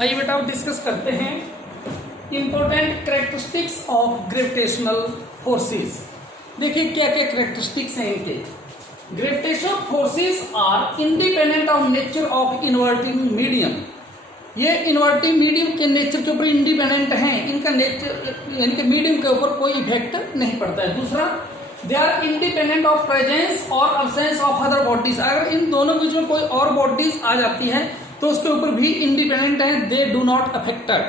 आइए बेटा अब डिस्कस करते हैं important characteristics of gravitational forces. देखिए क्या क्या कैरेक्टरिस्टिक्स हैं इनके। Gravitational forces are independent of nature of inverting medium. ये इन्वर्टिंग मीडियम के नेचर के ऊपर इंडिपेंडेंट हैं, इनका नेचर यानी कि मीडियम के ऊपर कोई इफेक्ट नहीं पड़ता है। दूसरा, they are independent of presence और अब्सेंस ऑफ अदर बॉडीज। अगर इन दोनों बीच में कोई और बॉडीज आ जाती हैं तो उसके ऊपर भी इंडिपेंडेंट है, they do not affected.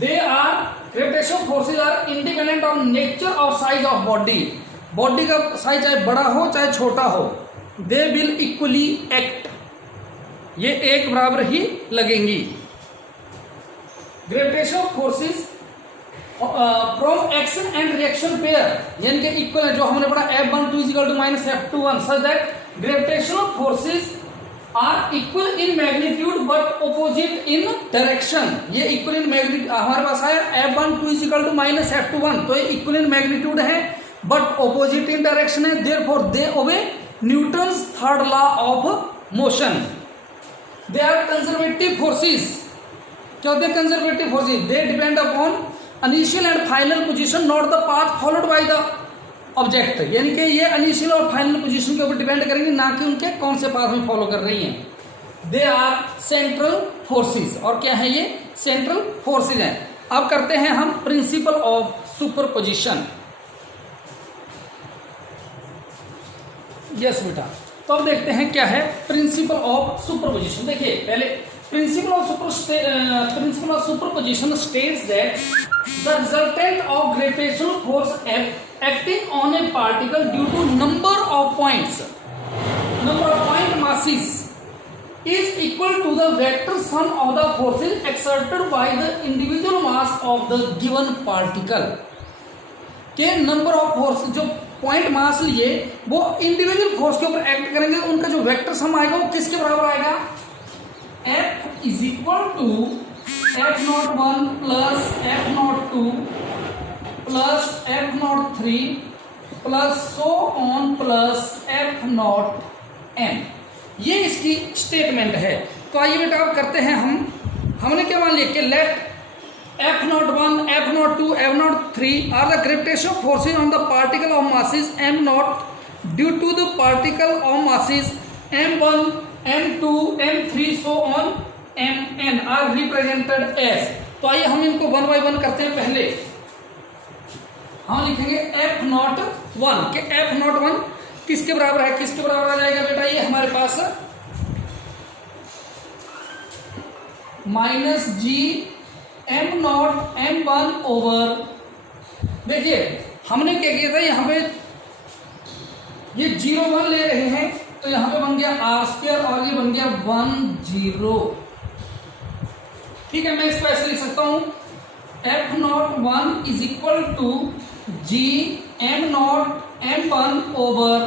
They are gravitational forces are independent of nature of size of body. Body का साइज चाहे बड़ा हो चाहे छोटा हो, दे विल इक्वली एक्ट, ये एक बराबर ही लगेंगी। Gravitational forces from action and reaction pair यानी कि इक्वल है, जो हमने पढ़ा F12 = -F21 such that gravitational forces are equal in magnitude but opposite in direction. ये इक्वल इन मैग्नीट्यूड हमारे पास आया F12 = -F21, तो ये इक्वल इन मैग्नीट्यूड है बट ऑपोजिट इन डायरेक्शन है, therefore they obey Newton's third law of motion. They are conservative forces. क्या होते हैं conservative forces? They depend upon initial and final position not the path followed by the object. यानी कि ये initial और final position के ऊपर depend करेंगे, ना कि उनके कौन से पाथ में फॉलो कर रही हैं। They are central forces. और क्या है ये? सेंट्रल फोर्सेस हैं। अब करते हैं हम प्रिंसिपल ऑफ सुपरपोजिशन। यस बेटा, तो अब देखते हैं क्या है प्रिंसिपल ऑफ सुपरपोजिशन। देखिए पहले principal of superposition states that the resultant of gravitational force acting on a particle due to number of point masses is equal to the vector sum of the forces exerted by the individual mass of the given particle। के number of force जो point mass लिए वो individual force के ऊपर act करेंगे, उनका जो vector sum आएगा वो किसके बराबर आएगा? F = F01 plus F02 plus F03 plus so on plus F0n। ये इसकी स्टेटमेंट है। तो आइए बेटा अब करते हैं हमने क्या मान लिया कि let F01, F02, F03 are the gravitational forces on the particle of masses M0 due to the particle of masses M1, M2, M3 so on Mn are represented as. तो आइए हम इनको 1 by 1 करते हैं। पहले हम लिखेंगे F01 के F01 किसके बराबर है? किसके बराबर आ जाएगा बेटा? ये हमारे पास -G M0 M1 ओवर। देखिए हमने क्या किया था, यहाँ पे ये 0 1 ले रहे हैं तो यहाँ पे बन गया R² और ये बन गया 1 0। ठीक है, मैं इसको ऐसे लिख सकता हूं F01 = G M0 M1 over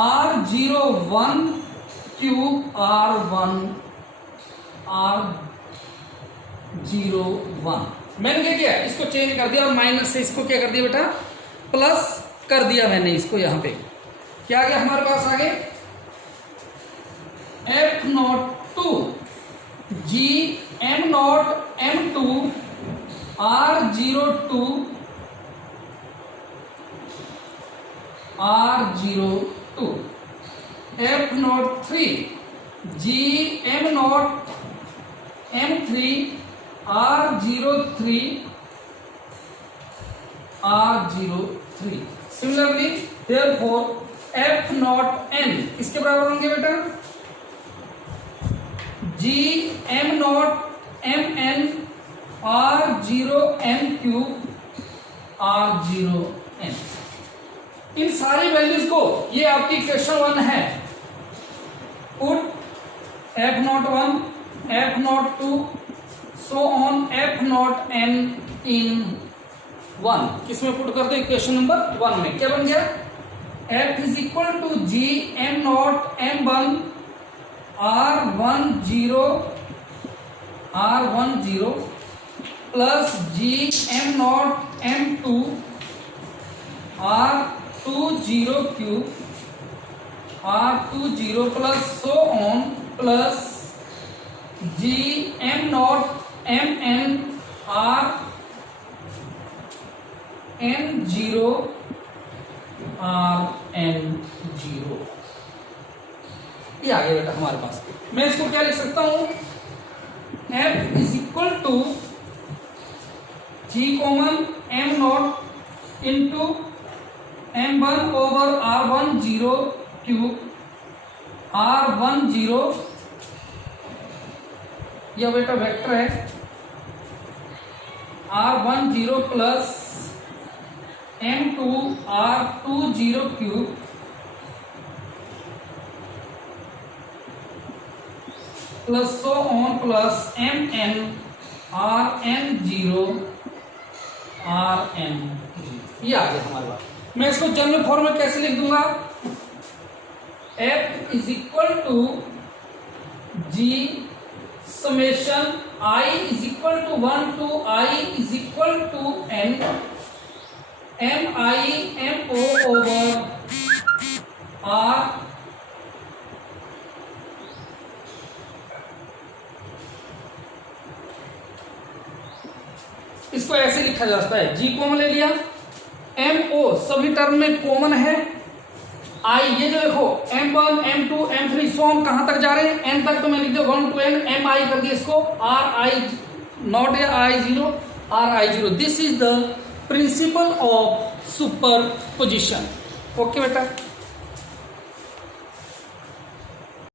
R01 cube R1 R01। मैंने क्या किया, इसको चेंज कर दिया और माइनस से इसको क्या कर दिया बेटा? प्लस कर दिया मैंने इसको। यहाँ पे क्या आ गया हमारे पास? आगे F02 G M0 M2 R02 R02 F03 G M0 M3 R03 R03। Similarly therefore F0n इसके बराबर होंगे बेटा G M0 Mn R0n cube R0n। इन सारी वैल्यूज को, ये आपकी क्वेश्चन 1 है, put F01 F02 so on F0n इन 1। किसमें पुट कर दो? इक्वेशन नंबर 1 में। क्या बन गया? F = G M0 M1 R10 plus G M0 M2 R20 cube R20 plus so on plus G not M N R N zero R N zero, ये आ गया बेटा हमारे पास। मैं इसको क्या लिख सकता हूं, F is equal to G common M not into M one over R one zero cube R one zero, यह बेटा वेक्टर है, R one zero plus M two R two zero cube plus so on plus M N R N zero R N, ये आ गया हमारे पास। मैं इसको general form में कैसे लिख दूंगा, F is equal to G summation I is equal to 1 to I is equal to n M I M O over R इसको ऐसे लिखा जा सकता है, जी कॉमन ले लिया, एम ओ सभी टर्म में कॉमन है, आई ये जो देखो m1 m2 m3 सोम कहां तक जा रहे हैं, n तक, तो मैं लिख दो 1 to n एम आई कर दिया इसको, आर आई नॉट या i zero r i zero. This is the principle of superposition. Okay बेटा।